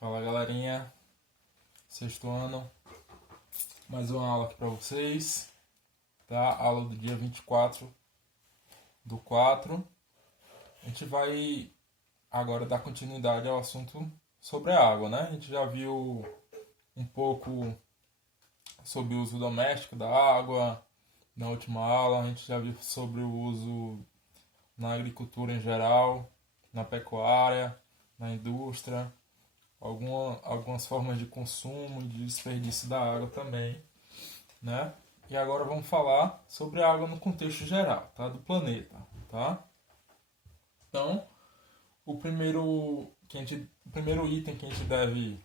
Fala galerinha, sexto ano, mais uma aula aqui para vocês, tá? Aula do dia 24/4. A gente vai agora dar continuidade ao assunto sobre a água, né? A gente já viu um pouco sobre o uso doméstico da água na última aula, a gente já viu sobre o uso na agricultura em geral, na pecuária, na indústria, algumas formas de consumo e de desperdício da água também, né? E agora vamos falar sobre a água no contexto geral, tá? Do planeta, tá? Então, o primeiro item que a gente deve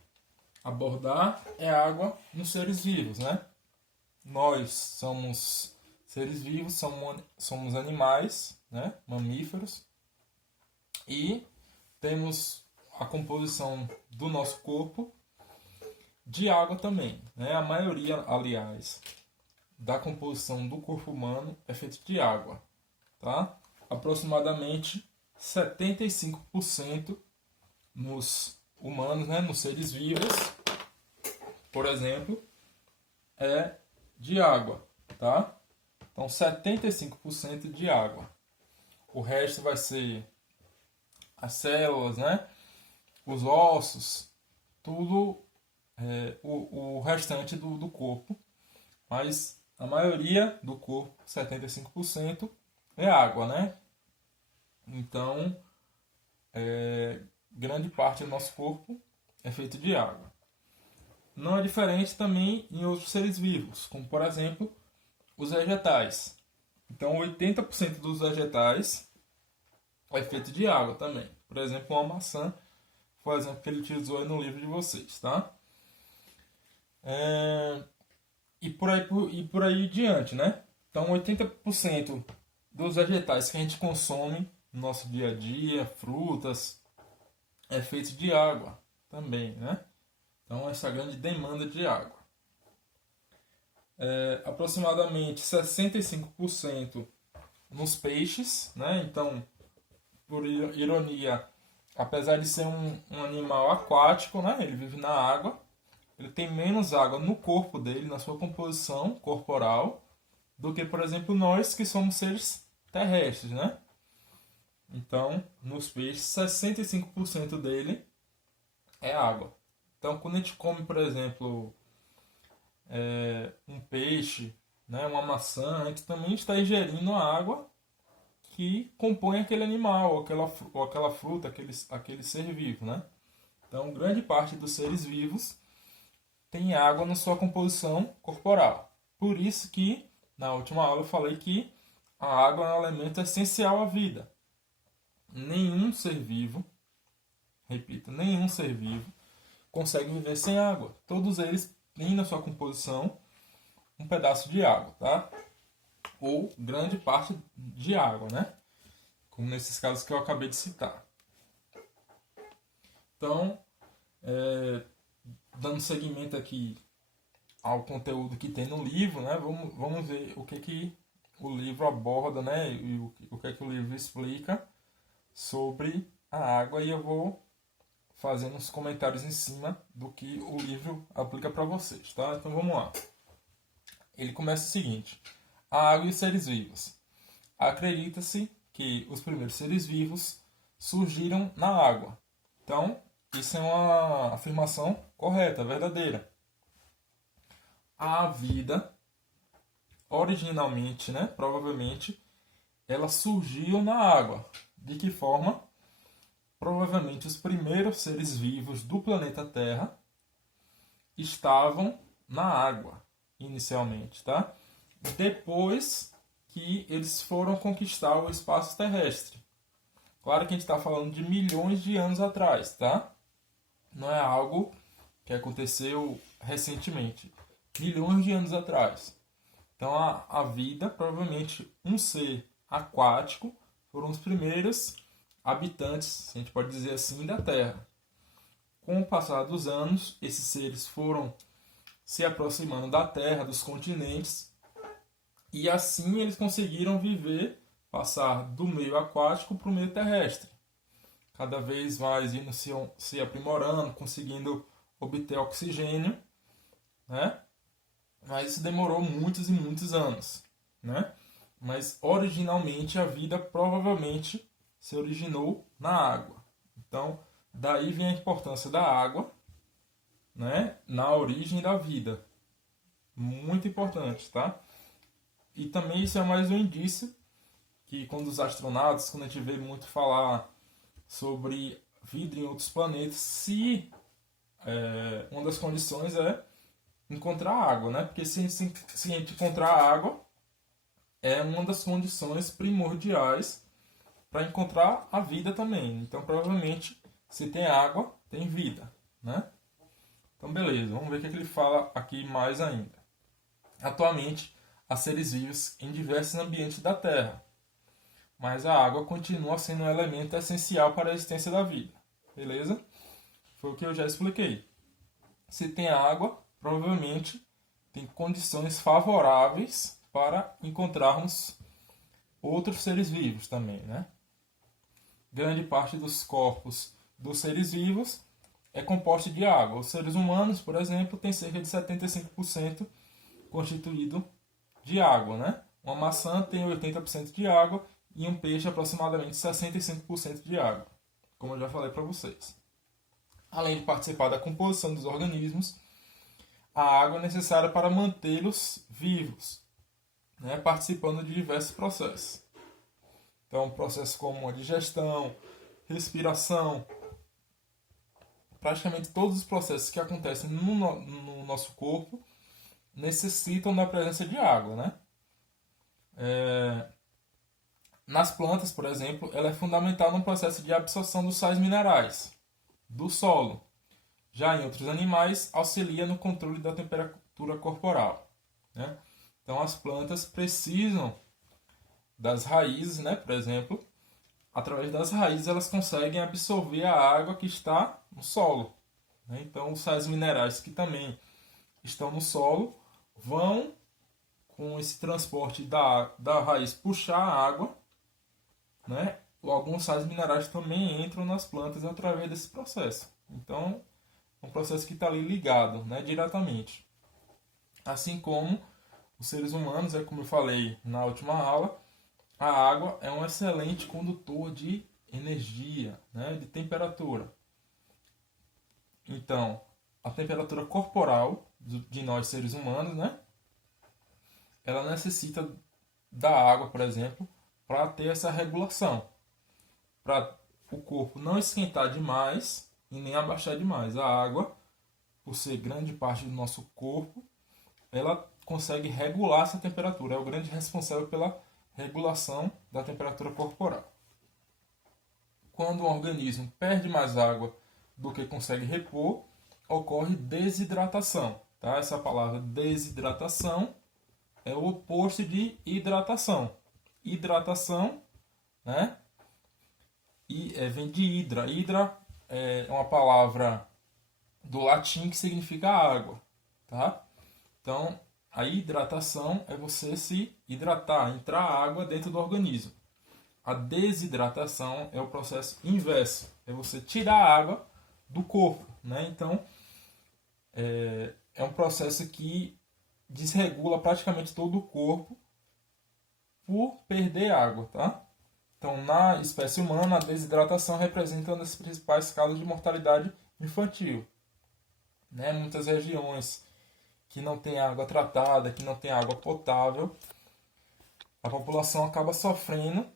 abordar é a água nos seres vivos, né? Nós somos seres vivos, somos animais, né? Mamíferos, e temos a composição do nosso corpo de água também, né? A maioria, aliás, da composição do corpo humano é feita de água, tá? Aproximadamente 75% nos humanos, né, nos seres vivos, por exemplo, é de água, tá? Então 75% de água. O resto vai ser as células, né? Os ossos, tudo o restante do corpo, mas a maioria do corpo, 75%, é água, né? Então, grande parte do nosso corpo é feito de água. Não é diferente também em outros seres vivos, como por exemplo os vegetais. Então, 80% dos vegetais é feito de água também. Por exemplo, uma maçã foi o exemplo que ele utilizou aí no livro de vocês, tá? E por aí diante, né? Então, 80% dos vegetais que a gente consome no nosso dia a dia, frutas, é feito de água também, né? Então, essa grande demanda de água. Aproximadamente 65% nos peixes, né? Então, por ironia, apesar de ser um animal aquático, né? Ele vive na água, ele tem menos água no corpo dele, na sua composição corporal, do que, por exemplo, nós que somos seres terrestres, né? Então, nos peixes, 65% dele é água. Então, quando a gente come, por exemplo, um peixe, né, uma maçã, a gente também está ingerindo a água que compõe aquele animal, ou aquela fruta, aquele ser vivo, né? Então, grande parte dos seres vivos tem água na sua composição corporal. Por isso que, na última aula, eu falei que a água é um elemento essencial à vida. Nenhum ser vivo, repito, nenhum ser vivo consegue viver sem água. Todos eles têm na sua composição um pedaço de água, tá? Ou grande parte de água, né? Como nesses casos que eu acabei de citar. Então, dando seguimento aqui ao conteúdo que tem no livro, né? Vamos ver o que o livro aborda, né? E o que o livro explica sobre a água, e eu vou fazendo uns comentários em cima do que o livro aplica para vocês, tá? Então vamos lá. Ele começa o seguinte: a água e os seres vivos. Acredita-se que os primeiros seres vivos surgiram na água. Então, isso é uma afirmação correta, verdadeira. A vida, originalmente, né, provavelmente, ela surgiu na água. De que forma? Provavelmente os primeiros seres vivos do planeta Terra estavam na água, inicialmente, tá? Depois que eles foram conquistar o espaço terrestre. Claro que a gente está falando de milhões de anos atrás, tá? Não é algo que aconteceu recentemente. Milhões de anos atrás. Então a vida, provavelmente um ser aquático, foram os primeiros habitantes, se a gente pode dizer assim, da Terra. Com o passar dos anos, esses seres foram se aproximando da Terra, dos continentes, e assim eles conseguiram viver, passar do meio aquático para o meio terrestre. cada vez mais indo se aprimorando, conseguindo obter oxigênio, né? Mas isso demorou muitos e muitos anos, né? Mas originalmente a vida provavelmente se originou na água. Então, daí vem a importância da água, né, na origem da vida. Muito importante, tá? E também isso é mais um indício que quando os astronautas, quando a gente vê muito falar sobre vida em outros planetas, se uma das condições é encontrar água, né? Porque se a gente encontrar água, é uma das condições primordiais para encontrar a vida também. Então, provavelmente, se tem água, tem vida, né? Então, beleza. Vamos ver o que ele fala aqui mais ainda. Atualmente, há seres vivos em diversos ambientes da Terra, mas a água continua sendo um elemento essencial para a existência da vida. Beleza? Foi o que eu já expliquei. Se tem água, provavelmente tem condições favoráveis para encontrarmos outros seres vivos também, né? Grande parte dos corpos dos seres vivos é composta de água. Os seres humanos, por exemplo, têm cerca de 75% constituído de água, né? Uma maçã tem 80% de água e um peixe aproximadamente 65% de água, como eu já falei para vocês. Além de participar da composição dos organismos, a água é necessária para mantê-los vivos, né? Participando de diversos processos. Então, processos como a digestão, respiração, praticamente todos os processos que acontecem no nosso corpo necessitam da presença de água, né? Nas plantas, por exemplo, ela é fundamental no processo de absorção dos sais minerais do solo. Já em outros animais, auxilia no controle da temperatura corporal, né? Então, as plantas precisam das raízes, né? Por exemplo, através das raízes elas conseguem absorver a água que está no solo, né? Então, os sais minerais que também estão no solo vão, com esse transporte da raiz, puxar a água, né? Alguns sais minerais também entram nas plantas através desse processo. Então, é um processo que está ali ligado, né, diretamente. Assim como os seres humanos, como eu falei na última aula, a água é um excelente condutor de energia, né, de temperatura. Então, a temperatura corporal de nós seres humanos, né, ela necessita da água, por exemplo, para ter essa regulação, para o corpo não esquentar demais e nem abaixar demais. A água, por ser grande parte do nosso corpo, ela consegue regular essa temperatura, é o grande responsável pela regulação da temperatura corporal. Quando um organismo perde mais água do que consegue repor, ocorre desidratação. Tá? Essa palavra desidratação é o oposto de hidratação. Hidratação, né? Vem de hidra. Hidra é uma palavra do latim que significa água. Tá? Então, a hidratação é você se hidratar, entrar água dentro do organismo. A desidratação é o processo inverso, é você tirar a água do corpo, né? Então, é um processo que desregula praticamente todo o corpo por perder água, tá? Então, na espécie humana, a desidratação representa uma das principais causas de mortalidade infantil, né? Muitas regiões que não tem água tratada, que não tem água potável, a população acaba sofrendo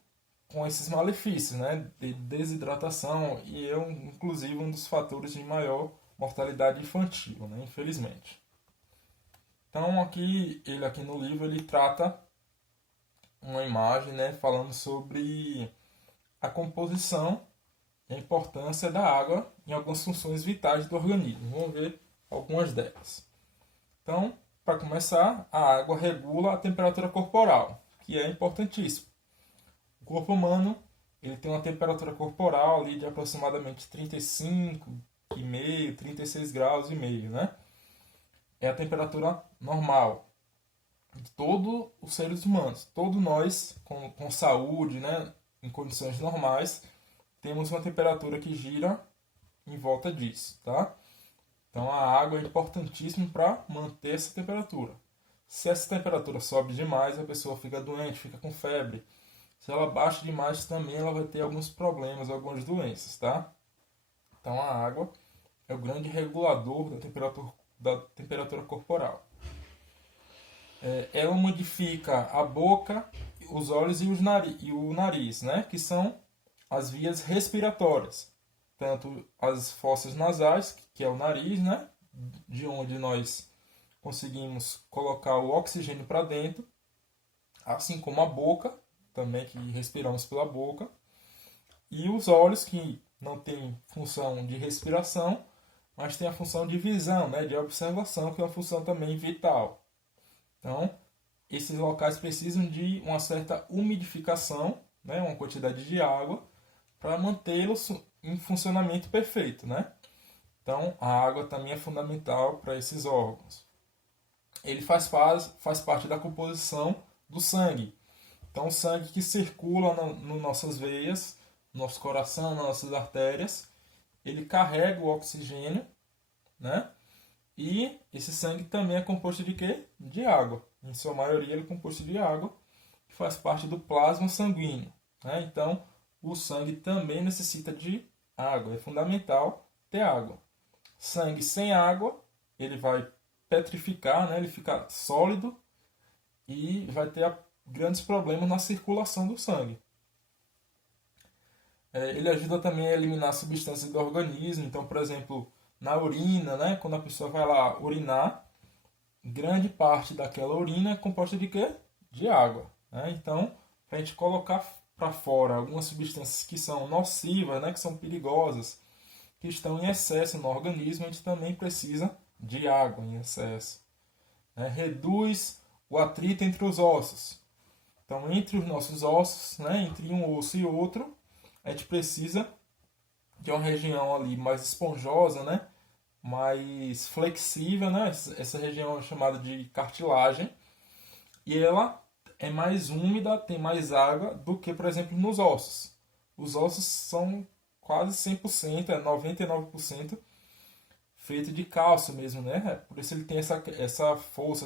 com esses malefícios, né, de desidratação, e é inclusive um dos fatores de maior mortalidade infantil, né, infelizmente. Então ele aqui no livro ele trata uma imagem, né, falando sobre a composição e a importância da água em algumas funções vitais do organismo. Vamos ver algumas delas. Então, para começar, a água regula a temperatura corporal, que é importantíssimo. O corpo humano ele tem uma temperatura corporal ali de aproximadamente 35,5, 36 graus e meio, né? É a temperatura normal de todos os seres humanos. Todos nós, com saúde, né, em condições normais, temos uma temperatura que gira em volta disso, tá? Então a água é importantíssima para manter essa temperatura. Se essa temperatura sobe demais, a pessoa fica doente, fica com febre. Se ela baixa demais também, ela vai ter alguns problemas, algumas doenças, tá? Então a água é o grande regulador da temperatura corporal. Ela modifica a boca, os olhos e o nariz, né? Que são as vias respiratórias. Tanto as fossas nasais, que é o nariz, né? De onde nós conseguimos colocar o oxigênio para dentro, assim como a boca, também que respiramos pela boca, e os olhos, que não tem função de respiração, mas tem a função de visão, né? De observação, que é uma função também vital. Então, esses locais precisam de uma certa umidificação, né? Uma quantidade de água, para mantê-los em funcionamento perfeito, né? Então, a água também é fundamental para esses órgãos. Ele faz parte da composição do sangue. Então, o sangue que circula nas nossas veias, no nosso coração, nas nossas artérias, ele carrega o oxigênio, né? E esse sangue também é composto de quê? De água. Em sua maioria, ele é composto de água, que faz parte do plasma sanguíneo, né? Então, o sangue também necessita de água. É fundamental ter água. Sangue sem água, ele vai petrificar, né? Ele fica sólido e vai ter grandes problemas na circulação do sangue. Ele ajuda também a eliminar substâncias do organismo. Então, por exemplo, na urina, né? Quando a pessoa vai lá urinar, grande parte daquela urina é composta de quê? De água, né? Então, para a gente colocar para fora algumas substâncias que são nocivas, né? Que são perigosas, que estão em excesso no organismo, a gente também precisa de água em excesso. Né? Reduz o atrito entre os ossos. Então, entre os nossos ossos, né? Entre um osso e outro, a gente precisa de uma região ali mais esponjosa, né? Mais flexível, né? Essa região é chamada de cartilagem, e ela é mais úmida, tem mais água do que, por exemplo, nos ossos. Os ossos são quase 100%, 99% feito de cálcio mesmo, né? Por isso ele tem essa força,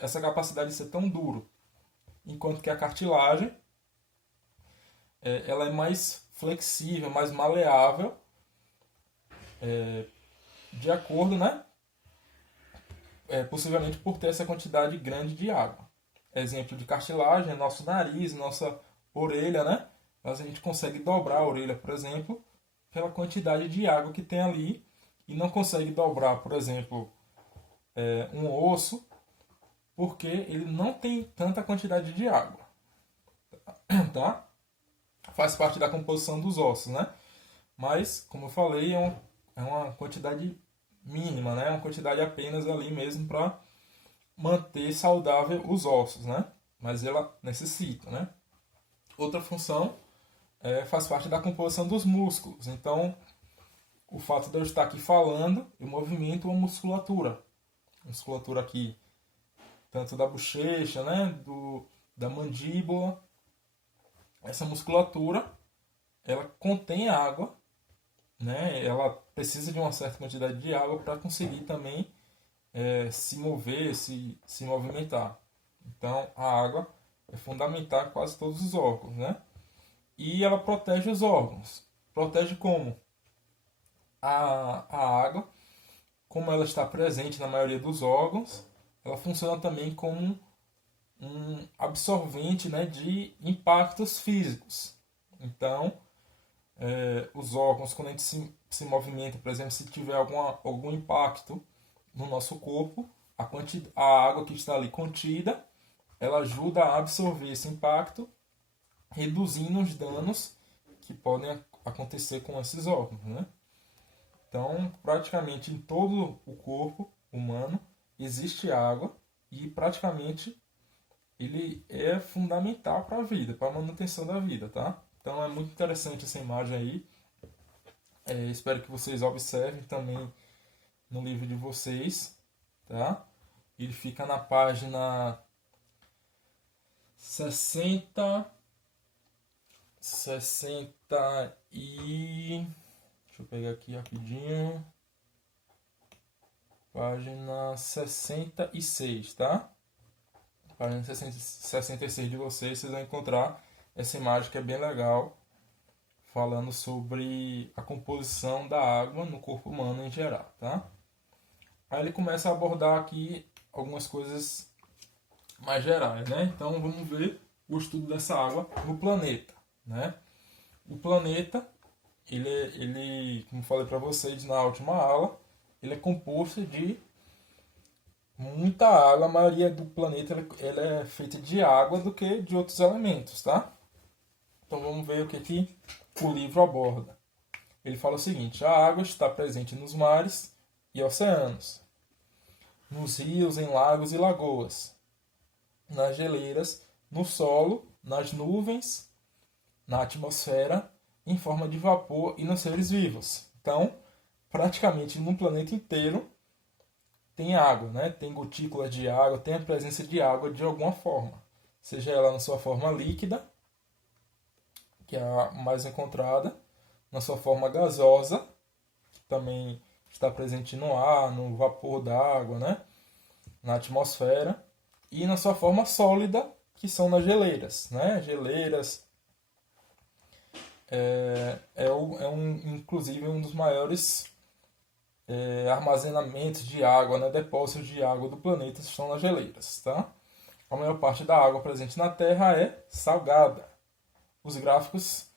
essa capacidade de ser tão duro. Enquanto que a cartilagem, ela é mais flexível, mais maleável, de acordo, né? Possivelmente por ter essa quantidade grande de água. Exemplo de cartilagem é nosso nariz, nossa orelha, né? Mas a gente consegue dobrar a orelha, por exemplo, pela quantidade de água que tem ali, e não consegue dobrar, por exemplo, um osso, porque ele não tem tanta quantidade de água. Tá? Faz parte da composição dos ossos, né? Mas, como eu falei, é uma quantidade mínima, né? Uma quantidade apenas ali mesmo para manter saudável os ossos, né? Mas ela necessita, né? Outra função faz parte da composição dos músculos. Então, o fato de eu estar aqui falando, eu movimento uma musculatura. Musculatura aqui, tanto da bochecha, né? Da mandíbula. Essa musculatura, ela contém água, né? Ela precisa de uma certa quantidade de água para conseguir também se mover, se movimentar. Então, a água é fundamental em quase todos os órgãos, né? E ela protege os órgãos. Protege como? A água, como ela está presente na maioria dos órgãos, ela funciona também como um absorvente, né, de impactos físicos. Então, os órgãos, quando a gente se movimenta, por exemplo, se tiver algum impacto no nosso corpo, a água que está ali contida, ela ajuda a absorver esse impacto, reduzindo os danos que podem acontecer com esses órgãos, né? Então, praticamente em todo o corpo humano existe água, e praticamente ele é fundamental para a vida, para a manutenção da vida, tá? Então é muito interessante essa imagem aí. Espero que vocês observem também no livro de vocês, tá? Ele fica na página 60 60 e... Deixa eu pegar aqui rapidinho. Página 66, tá? Página 66 de vocês vão encontrar essa imagem que é bem legal, falando sobre a composição da água no corpo humano em geral, tá? Aí ele começa a abordar aqui algumas coisas mais gerais, né? Então vamos ver o estudo dessa água no planeta, né? O planeta, ele como falei para vocês na última aula, ele é composto de muita água. A maioria do planeta ela é feita de água do que de outros elementos, tá? Então vamos ver o que o livro aborda. Ele fala o seguinte: a água está presente nos mares e oceanos, nos rios, em lagos e lagoas, nas geleiras, no solo, nas nuvens, na atmosfera, em forma de vapor e nos seres vivos. Então, praticamente no planeta inteiro tem água, né? Tem gotículas de água, tem a presença de água de alguma forma, seja ela na sua forma líquida, que é a mais encontrada, na sua forma gasosa, que também está presente no ar, no vapor da água, né? Na atmosfera, e na sua forma sólida, que são nas geleiras, né? Geleiras inclusive um dos maiores armazenamentos de água, né? Depósitos de água do planeta estão nas geleiras, tá? A maior parte da água presente na Terra é salgada. Os gráficos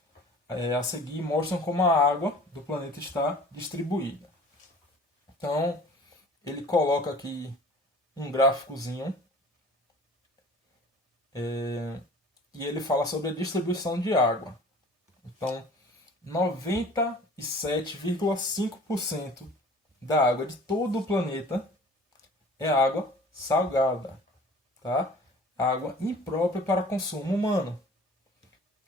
a seguir mostram como a água do planeta está distribuída. Então, ele coloca aqui um gráficozinho e ele fala sobre a distribuição de água. Então, 97,5% da água de todo o planeta é água salgada, tá? Água imprópria para consumo humano.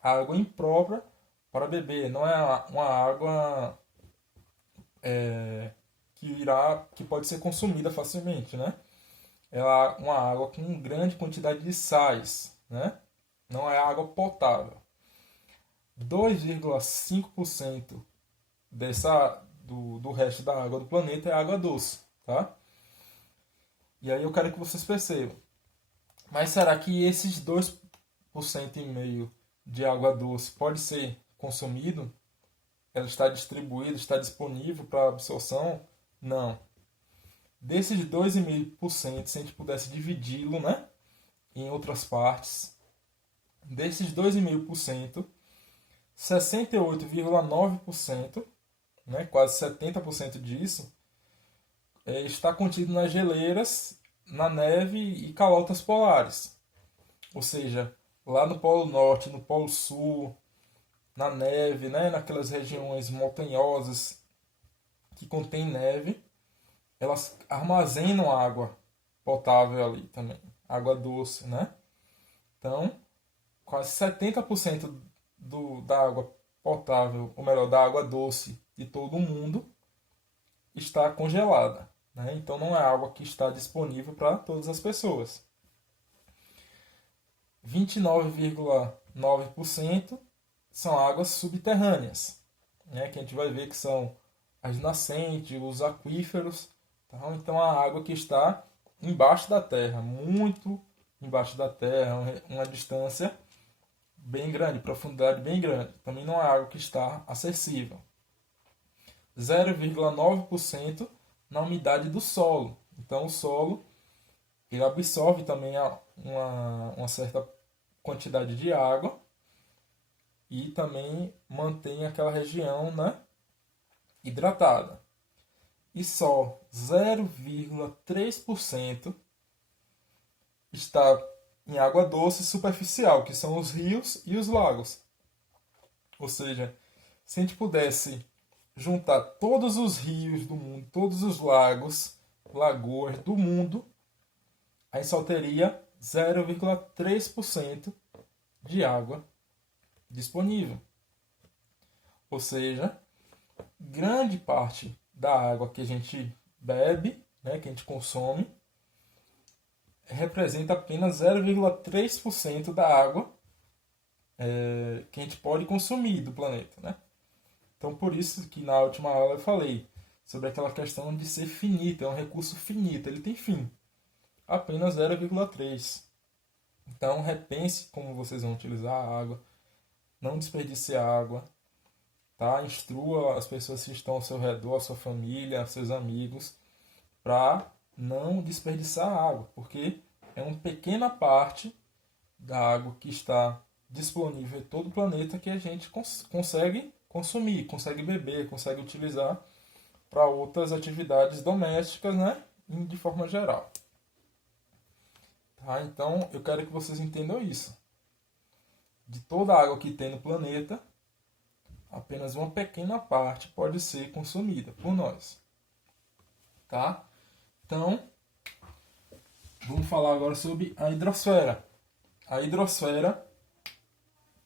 Água imprópria para beber, não é uma água que pode ser consumida facilmente, né? É uma água com grande quantidade de sais, né? Não é água potável. 2,5% do resto da água do planeta é água doce, tá? E aí eu quero que vocês percebam. Mas será que esses 2,5% de água doce pode ser consumido? Ela está distribuída, está disponível para absorção? Não. Desses 2,5%, se a gente pudesse dividi-lo, né, em outras partes, desses 2,5%, 68,9%, né, quase 70% disso, está contido nas geleiras, na neve e calotas polares. Ou seja, lá no Polo Norte, no Polo Sul, na neve, né, naquelas regiões montanhosas que contém neve, elas armazenam água potável ali também, água doce, né? Então, quase 70% da água potável, ou melhor, da água doce de todo o mundo está congelada, né? Então não é água que está disponível para todas as pessoas. 29,9% são águas subterrâneas, né? Que a gente vai ver que são as nascentes, os aquíferos. Tá? Então a água que está embaixo da terra, muito embaixo da terra, uma distância bem grande, profundidade bem grande. Também não é água que está acessível. 0,9% na umidade do solo. Então o solo ele absorve também uma certa quantidade de água e também mantém aquela região, né, hidratada. E só 0,3% está em água doce superficial, que são os rios e os lagos. Ou seja, se a gente pudesse juntar todos os rios do mundo, todos os lagos, lagoas do mundo, a gente só teria 0,3% de água disponível. Ou seja, grande parte da água que a gente bebe, né, que a gente consome, representa apenas 0,3% da água que a gente pode consumir do planeta, né? Então, por isso que na última aula eu falei sobre aquela questão de ser finito, é um recurso finito, ele tem fim, apenas 0,3. Então, repense como vocês vão utilizar a água, não desperdice água, tá? Instrua as pessoas que estão ao seu redor, a sua família, os seus amigos, para não desperdiçar água, porque é uma pequena parte da água que está disponível em todo o planeta que a gente consegue consumir, consegue beber, consegue utilizar para outras atividades domésticas, né? De forma geral. Tá? Então, eu quero que vocês entendam isso. De toda a água que tem no planeta, apenas uma pequena parte pode ser consumida por nós. Tá? Então, vamos falar agora sobre a hidrosfera. A hidrosfera,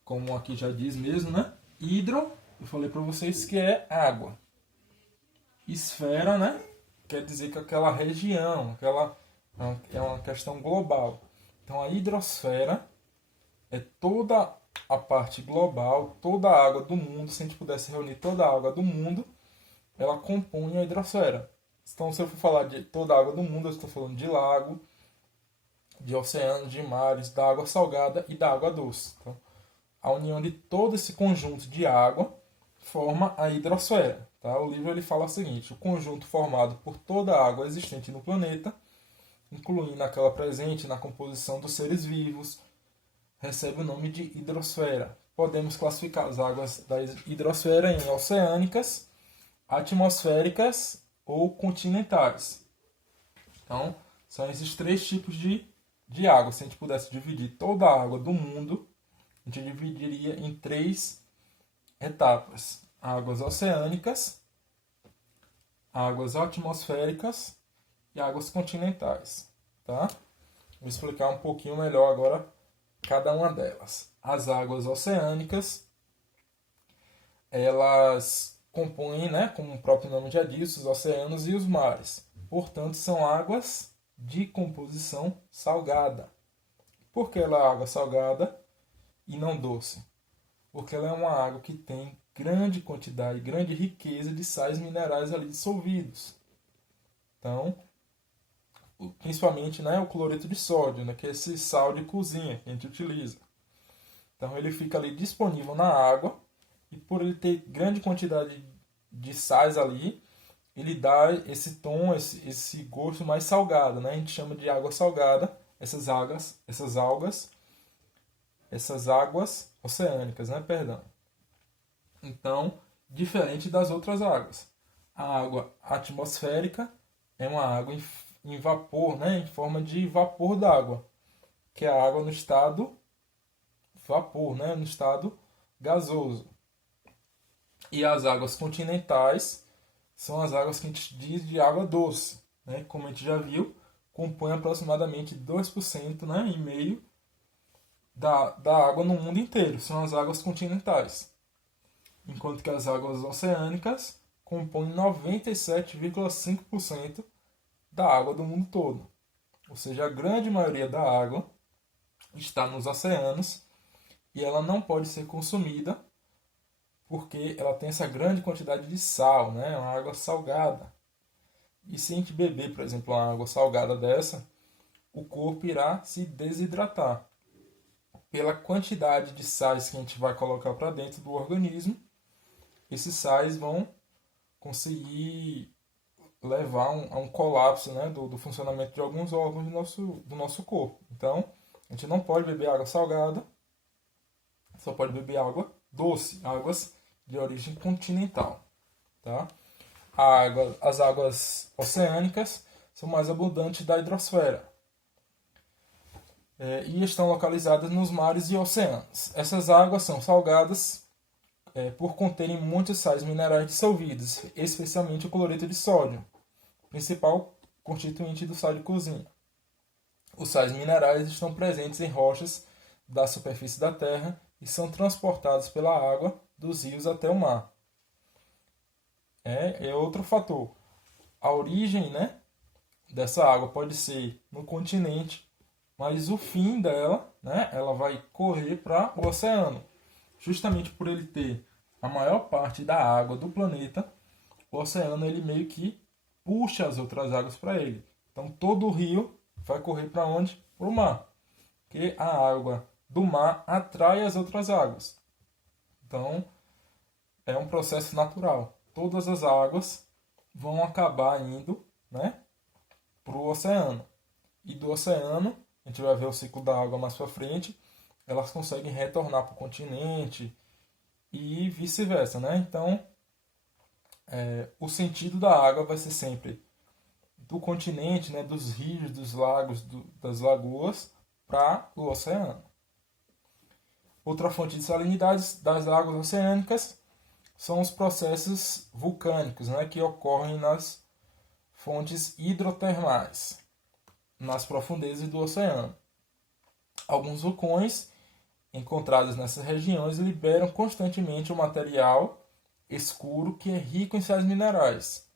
como aqui já diz mesmo, né? Hidro, eu falei para vocês que é água. Esfera, né? Quer dizer que aquela região, é uma questão global. Então, a hidrosfera é toda a parte global, toda a água do mundo. Se a gente pudesse reunir toda a água do mundo, ela compõe a hidrosfera. Então, se eu for falar de toda a água do mundo, eu estou falando de lago, de oceanos, de mares, da água salgada e da água doce. Então, a união de todo esse conjunto de água forma a hidrosfera. Tá? O livro ele fala o seguinte: o conjunto formado por toda a água existente no planeta, incluindo aquela presente na composição dos seres vivos, recebe o nome de hidrosfera. Podemos classificar as águas da hidrosfera em oceânicas, atmosféricas ou continentais. Então, são esses três tipos de água. Se a gente pudesse dividir toda a água do mundo, a gente dividiria em três etapas: águas oceânicas, águas atmosféricas e águas continentais. Tá? Vou explicar um pouquinho melhor agora cada uma delas. As águas oceânicas, elas compõem, né, como o próprio nome já diz, os oceanos e os mares. Portanto, são águas de composição salgada. Por que ela é água salgada e não doce? Porque ela é uma água que tem grande quantidade, grande riqueza de sais minerais ali dissolvidos. Então, principalmente, né, o cloreto de sódio, né, que é esse sal de cozinha que a gente utiliza. Então ele fica ali disponível na água e por ele ter grande quantidade de sais ali, ele dá esse tom, esse gosto mais salgado, né? A gente chama de água salgada essas águas oceânicas, né? Perdão. Então, diferente das outras águas. A água atmosférica é uma água em vapor, né? Em forma de vapor d'água, que é a água no estado vapor, né? No estado gasoso. E as águas continentais são as águas que a gente diz de água doce, né? Como a gente já viu, compõe aproximadamente 2%, né? E meio da água no mundo inteiro, são as águas continentais. Enquanto que as águas oceânicas compõem 97,5% da água do mundo todo. Ou seja, a grande maioria da água está nos oceanos e ela não pode ser consumida porque ela tem essa grande quantidade de sal, né? Uma água salgada. E se a gente beber, por exemplo, uma água salgada dessa, o corpo irá se desidratar. Pela quantidade de sais que a gente vai colocar para dentro do organismo, esses sais vão conseguir levar a um colapso, né, do funcionamento de alguns órgãos do nosso corpo. Então, a gente não pode beber água salgada, só pode beber água doce, águas de origem continental. Tá? As águas oceânicas são mais abundantes da hidrosfera e estão localizadas nos mares e oceanos. Essas águas são salgadas por conterem muitos sais minerais dissolvidos, especialmente o cloreto de sódio, principal constituinte do sal de cozinha. Os sais minerais estão presentes em rochas da superfície da Terra e são transportados pela água dos rios até o mar. É outro fator. A origem, né, dessa água pode ser no continente mas o fim dela, né, ela vai correr para o oceano. Justamente por ele ter a maior parte da água do planeta, o oceano ele meio que puxa as outras águas para ele. Então todo o rio vai correr para onde? Para o mar. Porque a água do mar atrai as outras águas. Então é um processo natural. Todas as águas vão acabar indo, né, para o oceano. E do oceano, a gente vai ver o ciclo da água mais para frente, elas conseguem retornar para o continente e vice-versa, né? Então, o sentido da água vai ser sempre do continente, né, dos rios, dos lagos, das lagoas, para o oceano. Outra fonte de salinidade das águas oceânicas são os processos vulcânicos, né, que ocorrem nas fontes hidrotermais, nas profundezas do oceano. Alguns vulcões encontrados nessas regiões liberam constantemente um material escuro que é rico em sais minerais.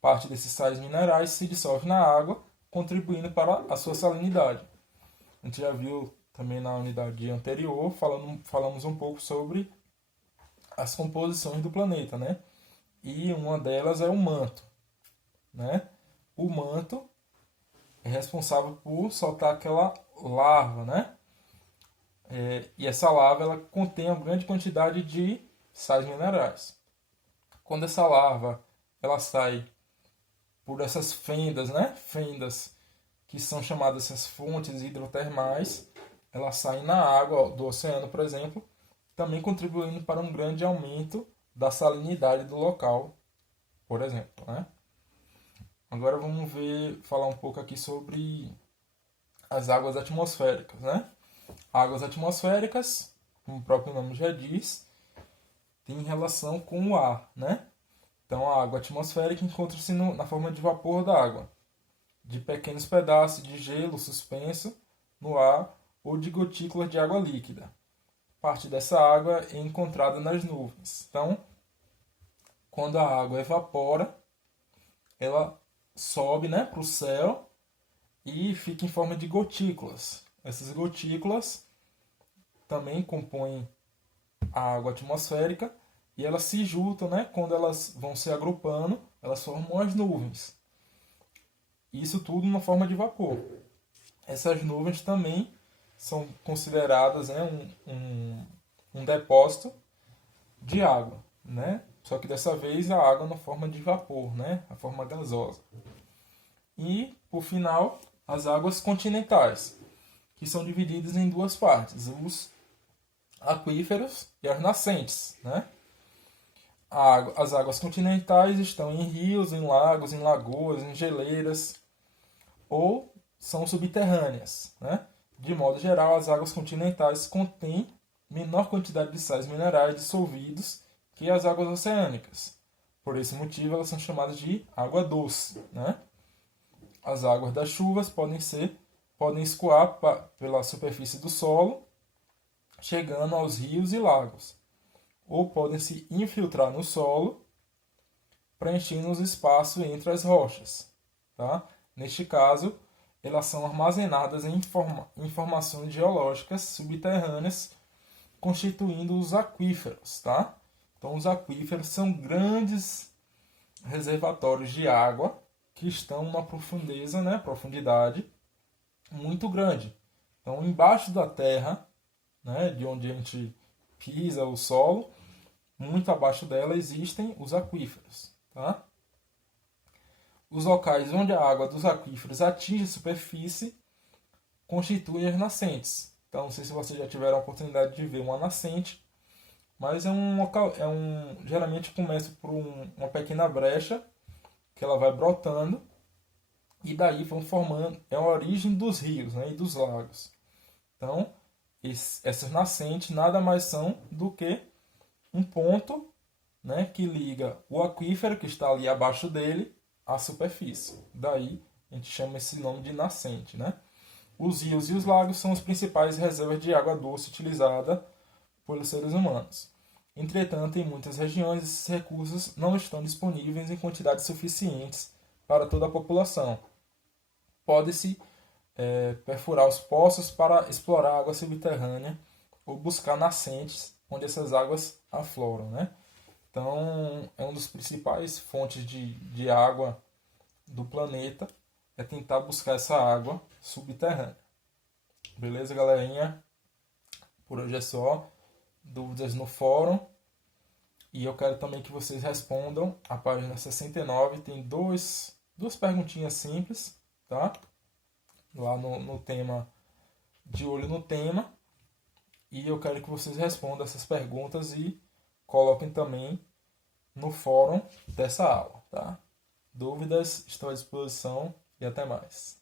Parte desses sais minerais se dissolve na água, contribuindo para a sua salinidade. A gente já viu também na unidade anterior, falamos um pouco sobre as composições do planeta, né? E uma delas é o manto, né? O manto é responsável por soltar aquela lava, né? E essa lava ela contém uma grande quantidade de sais minerais. Quando essa lava ela sai por essas fendas, né? Fendas que são chamadas essas fontes hidrotermais, elas saem na água do oceano, por exemplo, também contribuindo para um grande aumento da salinidade do local, por exemplo, né? Agora vamos falar um pouco aqui sobre as águas atmosféricas, né? Águas atmosféricas, como o próprio nome já diz, tem relação com o ar, né? Então a água atmosférica encontra-se na forma de vapor da água, de pequenos pedaços de gelo suspenso no ar ou de gotículas de água líquida. Parte dessa água é encontrada nas nuvens. Então, quando a água evapora, ela sobe, né, para o céu e fica em forma de gotículas. Essas gotículas também compõem a água atmosférica e elas se juntam, né, quando elas vão se agrupando, elas formam as nuvens. Isso tudo na forma de vapor. Essas nuvens também são consideradas, né, um depósito de água, né? Só que dessa vez a água na forma de vapor, né? A forma gasosa. E, por final, as águas continentais, que são divididas em duas partes, os aquíferos e as nascentes, né? As águas continentais estão em rios, em lagos, em lagoas, em geleiras ou são subterrâneas, né? De modo geral, as águas continentais contêm menor quantidade de sais minerais dissolvidos que as águas oceânicas. Por esse motivo, elas são chamadas de água doce, né? As águas das chuvas podem escoar pela superfície do solo, chegando aos rios e lagos, ou podem se infiltrar no solo, preenchendo os espaços entre as rochas, tá? Neste caso, elas são armazenadas em formações geológicas subterrâneas, constituindo os aquíferos, tá? Então, os aquíferos são grandes reservatórios de água que estão numa profundeza, né, profundidade muito grande. Então, embaixo da terra, né, de onde a gente pisa o solo, muito abaixo dela existem os aquíferos, tá? Os locais onde a água dos aquíferos atinge a superfície constituem as nascentes. Então, não sei se vocês já tiveram a oportunidade de ver uma nascente, mas é um local, geralmente começa por uma pequena brecha que ela vai brotando e daí vão formando, é a origem dos rios, né, e dos lagos. Então, essas nascentes nada mais são do que um ponto, né, que liga o aquífero que está ali abaixo dele à superfície. Daí a gente chama esse nome de nascente, né? Os rios e os lagos são as principais reservas de água doce utilizada pelos seres humanos. Entretanto, em muitas regiões, esses recursos não estão disponíveis em quantidades suficientes para toda a população. Pode-se perfurar os poços para explorar a água subterrânea ou buscar nascentes onde essas águas afloram, né? Então, é uma das principais fontes de água do planeta, é tentar buscar essa água subterrânea. Beleza, galerinha? Por hoje é só. Dúvidas no fórum. E eu quero também que vocês respondam a página 69. Tem duas perguntinhas simples, tá? Lá no tema, de olho no tema. E eu quero que vocês respondam essas perguntas e coloquem também no fórum dessa aula, tá? Dúvidas, estou à disposição e até mais.